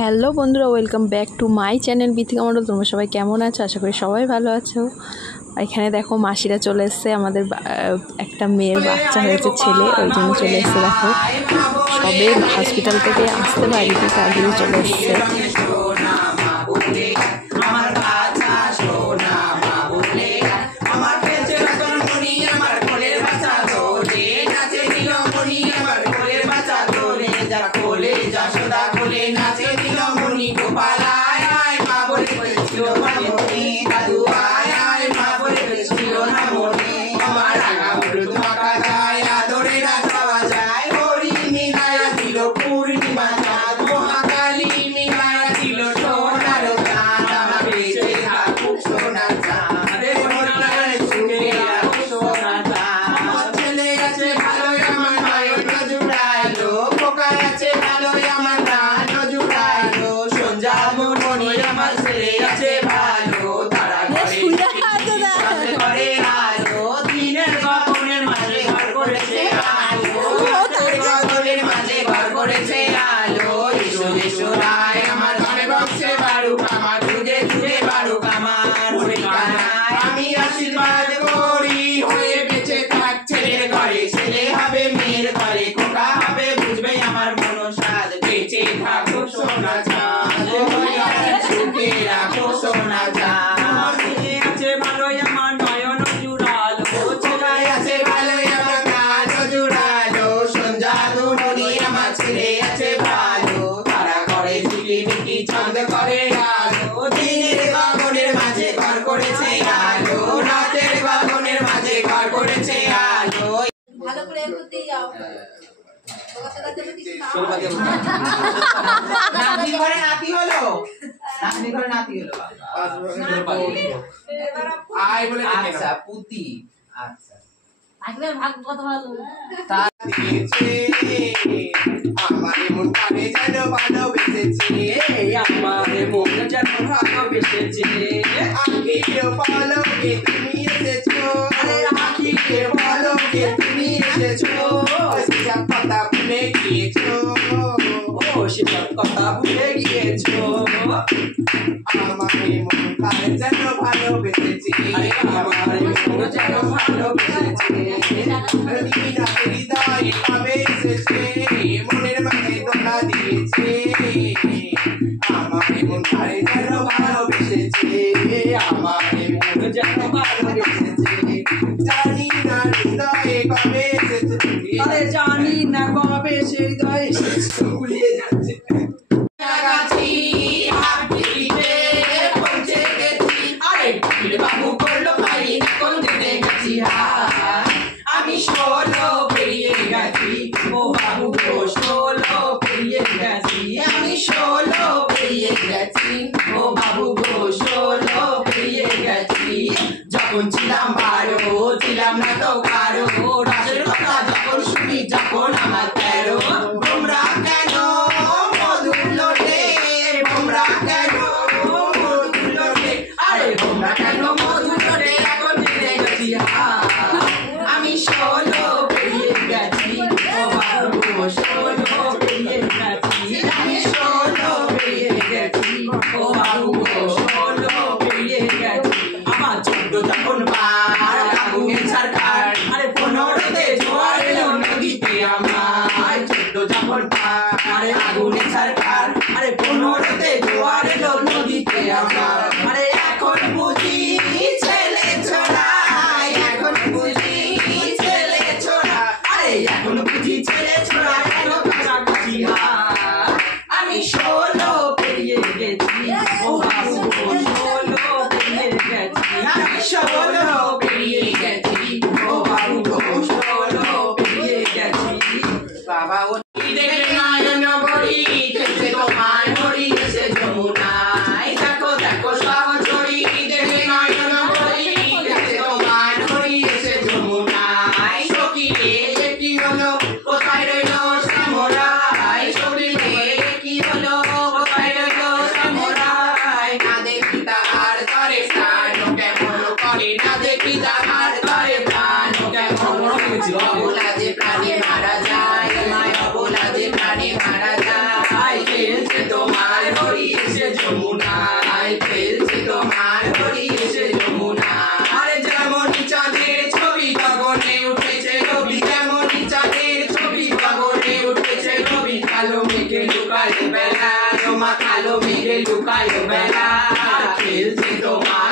Hello বন্ধুরা, welcome back to my channel Bithika Mondal. তোমরা সবাই কেমন আছো? আশা করি সবাই ভালো আছো। এখানে দেখো মাসিরা চলে এসছে, আমাদের একটা মেয়ের বাচ্চা হয়েছে, ছেলে, ওই জন্য চলে এসছে। দেখো সবে হসপিটাল থেকে আসতে বাড়িতে তার জন্য চলে এসছে। Hello. তোমার হরি এসে যমুনায়, খেলছে তোমার হরি এসে যমুনায়। আরে যেমনই চাঁদের ছবি গগনে উঠেছে রবি, যেমনই চাঁদের ছবি গগনে উঠেছে রবি। কালো মেঘে লুকায় বেলা, তোমার কালো মেঘে লুকায় বেলা, খেলছে তোমার